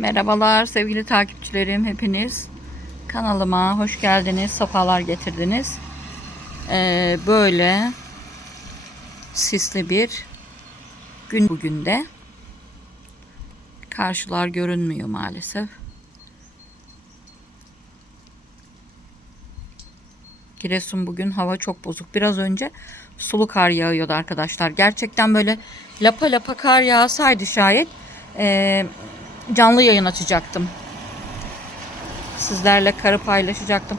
Merhabalar sevgili takipçilerim hepiniz. Kanalıma hoş geldiniz, sefalar getirdiniz. Ee, böyle sisli bir gün bugün de. Karşılar görünmüyor maalesef. Giresun bugün hava çok bozuk. Biraz önce sulu kar yağıyordu arkadaşlar. Gerçekten böyle lapa lapa kar yağsaydı şayet eee, canlı yayın açacaktım. Sizlerle karı paylaşacaktım.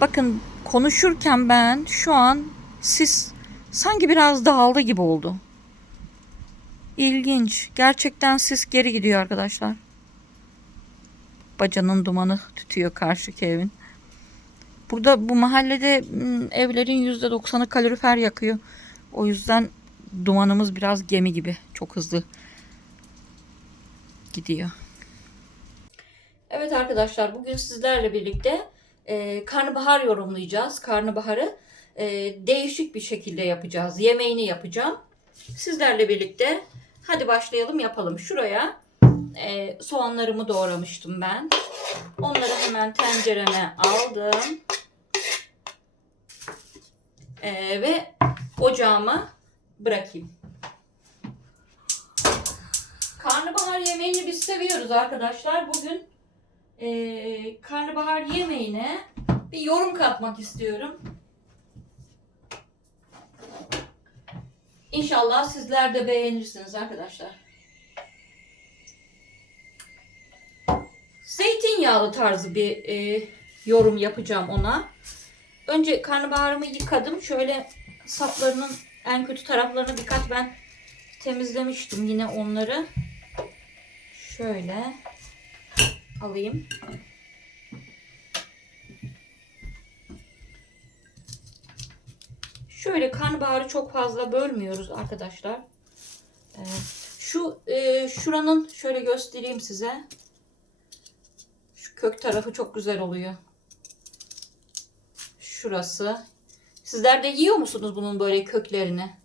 Bakın konuşurken ben şu an sis sanki biraz dağıldı gibi oldu. İlginç. Gerçekten sis geri gidiyor arkadaşlar. Bacanın dumanı tütüyor karşıki evin. Burada bu mahallede m, evlerin %90'ı kalorifer yakıyor. O yüzden dumanımız biraz gemi gibi. Çok hızlı gidiyor. Evet arkadaşlar bugün sizlerle birlikte e, karnabahar yorumlayacağız. Karnabaharı e, değişik bir şekilde yapacağız. Yemeğini yapacağım. Sizlerle birlikte hadi başlayalım yapalım. Şuraya e, soğanlarımı doğramıştım ben. Onları hemen tencereme aldım. E, ve ocağıma bırakayım. Karnabahar yemeğini biz seviyoruz arkadaşlar. Bugün e, karnabahar yemeğine bir yorum katmak istiyorum. İnşallah sizler de beğenirsiniz arkadaşlar. Zeytinyağlı tarzı bir e, yorum yapacağım ona. Önce karnabaharımı yıkadım. Şöyle saplarının en kötü taraflarını birkaç ben temizlemiştim yine onları. Şöyle alayım. Şöyle karnabaharı çok fazla bölmüyoruz arkadaşlar. Ee, şu e, şuranın şöyle göstereyim size. Şu kök tarafı çok güzel oluyor. Şurası. Sizler de yiyor musunuz bunun böyle köklerini?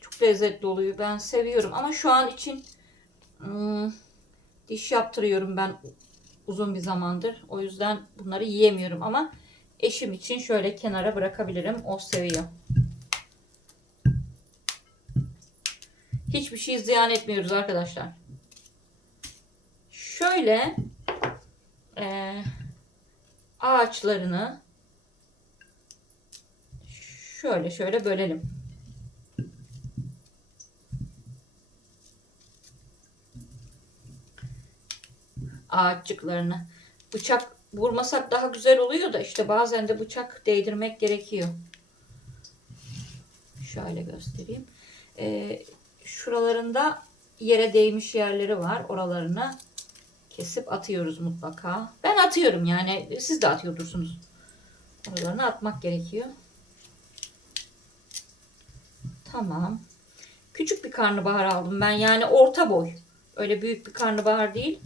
Çok lezzetli oluyor. Ben seviyorum ama şu an için hmm, diş yaptırıyorum ben uzun bir zamandır. O yüzden bunları yiyemiyorum ama eşim için şöyle kenara bırakabilirim. O seviyor. Hiçbir şey ziyan etmiyoruz arkadaşlar. Şöyle e, ağaçlarını şöyle şöyle bölelim. Ağaççıklarını. Bıçak vurmasak daha güzel oluyor da işte bazen de bıçak değdirmek gerekiyor. Şöyle göstereyim. Ee, şuralarında yere değmiş yerleri var. Oralarını kesip atıyoruz mutlaka. Ben atıyorum yani. Siz de atıyordursunuz. Oralarını atmak gerekiyor. Tamam. Küçük bir karnabahar aldım ben. Yani orta boy. Öyle büyük bir karnabahar değil.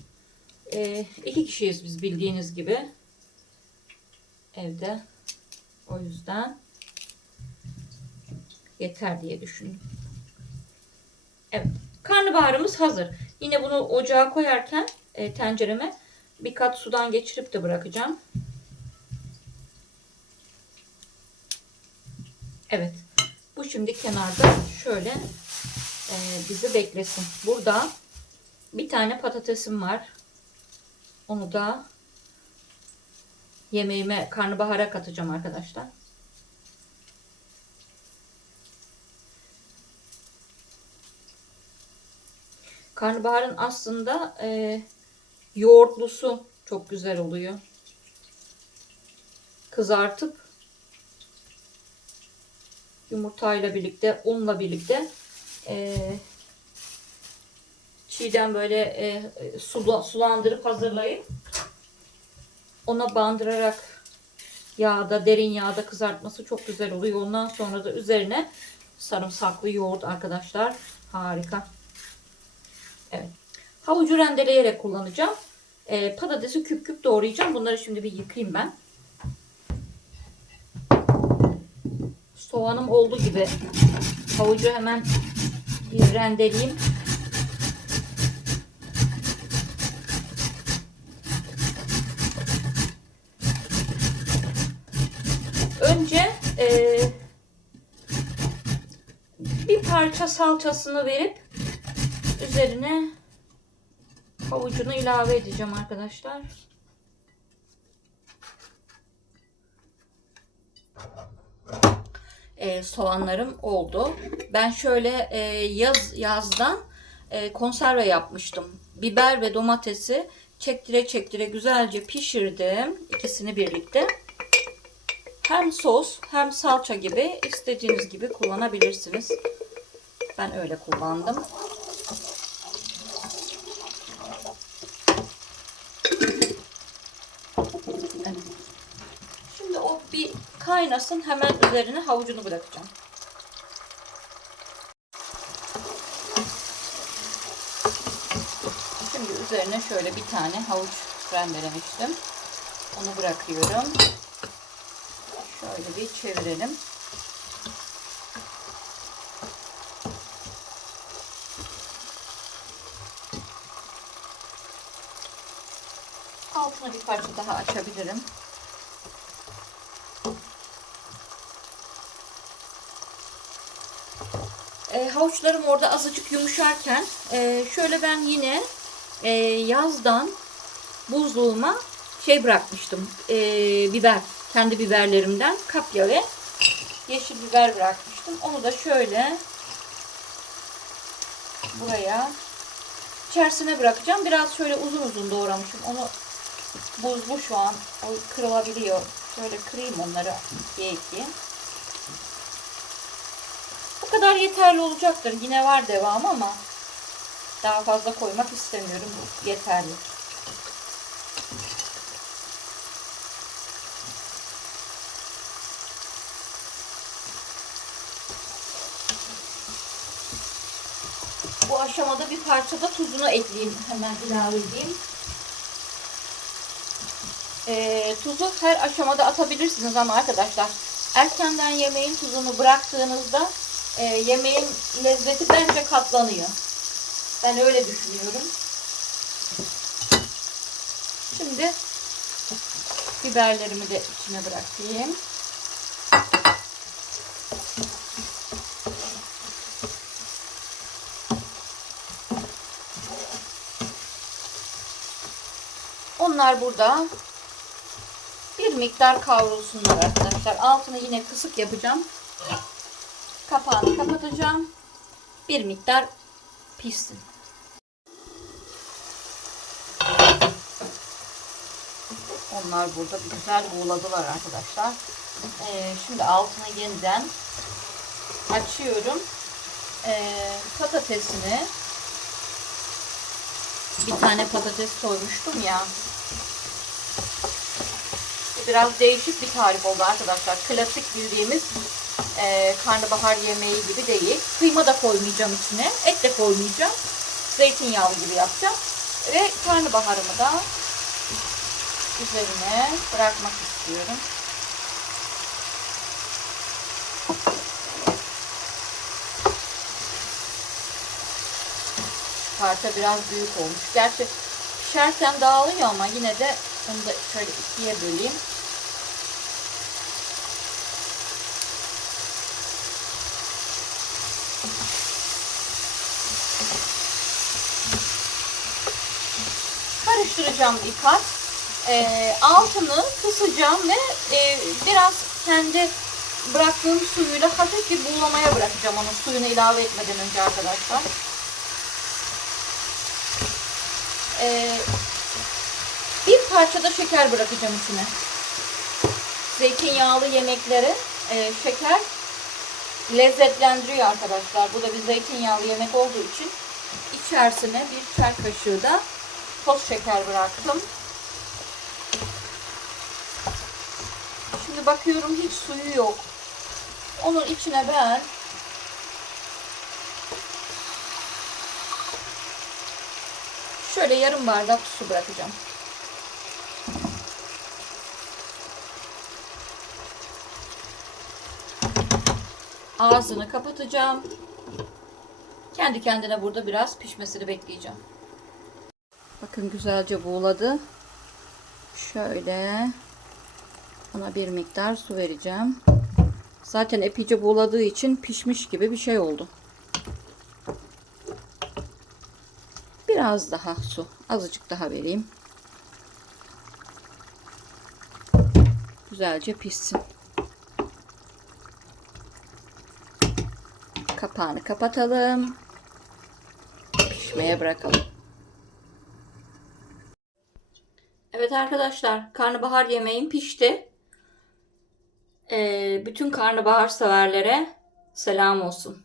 E, iki kişiyiz biz bildiğiniz gibi. Evde. O yüzden yeter diye düşündüm. Evet. Karnabaharımız hazır. Yine bunu ocağa koyarken e, tencereme bir kat sudan geçirip de bırakacağım. Evet. Bu şimdi kenarda şöyle e, bizi beklesin. Burada bir tane patatesim var. Onu da yemeğime karnabahara katacağım arkadaşlar. Karnabaharın aslında e, yoğurtlusu çok güzel oluyor. Kızartıp yumurtayla birlikte, unla birlikte e, çiğden böyle e, sula, sulandırıp hazırlayıp ona bandırarak yağda, derin yağda kızartması çok güzel oluyor. Ondan sonra da üzerine sarımsaklı yoğurt arkadaşlar. Harika. Evet. Havucu rendeleyerek kullanacağım. E, patatesi küp küp doğrayacağım. Bunları şimdi bir yıkayayım ben. Soğanım oldu gibi. Havucu hemen bir rendeleyeyim. E, bir parça salçasını verip üzerine havucunu ilave edeceğim arkadaşlar. e, soğanlarım oldu. Ben şöyle e, yaz yazdan e, konserve yapmıştım. Biber ve domatesi çektire çektire güzelce pişirdim. ikisini birlikte. Hem sos hem salça gibi istediğiniz gibi kullanabilirsiniz. Ben öyle kullandım. Evet. Şimdi o bir kaynasın hemen üzerine havucunu bırakacağım. Şimdi üzerine şöyle bir tane havuç rendelemiştim. Onu bırakıyorum. Şöyle bir çevirelim. Altına bir parça daha açabilirim. E, havuçlarım orada azıcık yumuşarken e, şöyle ben yine e, yazdan buzluğuma şey bırakmıştım. E, biber. Kendi biberlerimden kapya ve yeşil biber bırakmıştım. Onu da şöyle buraya içerisine bırakacağım. Biraz şöyle uzun uzun doğramışım. Onu buzlu şu an. O kırılabiliyor. Şöyle kırayım onları ikiye ikiye. Bu kadar yeterli olacaktır. Yine var devamı ama daha fazla koymak istemiyorum. Yeterli. Bu aşamada bir parça da tuzunu ekleyeyim. Hemen ilave edeyim. Ee, tuzu her aşamada atabilirsiniz ama arkadaşlar erkenden yemeğin tuzunu bıraktığınızda e, yemeğin lezzeti bence katlanıyor. Ben öyle düşünüyorum. Şimdi biberlerimi de içine bırakayım. Onlar burada bir miktar kavrulsunlar arkadaşlar. Altını yine kısık yapacağım. Kapağını kapatacağım. Bir miktar pişsin. Onlar burada güzel buğuladılar arkadaşlar. Ee, şimdi altını yeniden açıyorum. Ee, patatesini bir tane patates soymuştum ya. Biraz değişik bir tarif oldu arkadaşlar. Klasik bildiğimiz e, karnabahar yemeği gibi değil. Kıyma da koymayacağım içine. Et de koymayacağım. Zeytinyağlı gibi yapacağım. Ve karnabaharımı da üzerine bırakmak istiyorum. Parça biraz büyük olmuş. Gerçi pişerken dağılıyor ama yine de bunu da şöyle ikiye böleyim. Karıştıracağım bir kat. E, altını kısacağım ve e, biraz kendi bıraktığım suyuyla hafif bir buğulamaya bırakacağım onu suyunu ilave etmeden önce arkadaşlar. E, bir parça da şeker bırakacağım içine. Zeytinyağlı yemekleri e, şeker lezzetlendiriyor arkadaşlar. Bu da bir zeytinyağlı yemek olduğu için içerisine bir çay kaşığı da toz şeker bıraktım. Şimdi bakıyorum hiç suyu yok. Onun içine ben şöyle yarım bardak su bırakacağım. Ağzını kapatacağım. Kendi kendine burada biraz pişmesini bekleyeceğim. Bakın güzelce buğuladı. Şöyle ona bir miktar su vereceğim. Zaten epeyce buladığı için pişmiş gibi bir şey oldu. Biraz daha su. Azıcık daha vereyim. Güzelce pişsin. Kapağını kapatalım. Pişmeye bırakalım. Evet arkadaşlar, karnabahar yemeğim pişti. Ee, bütün karnabahar severlere selam olsun.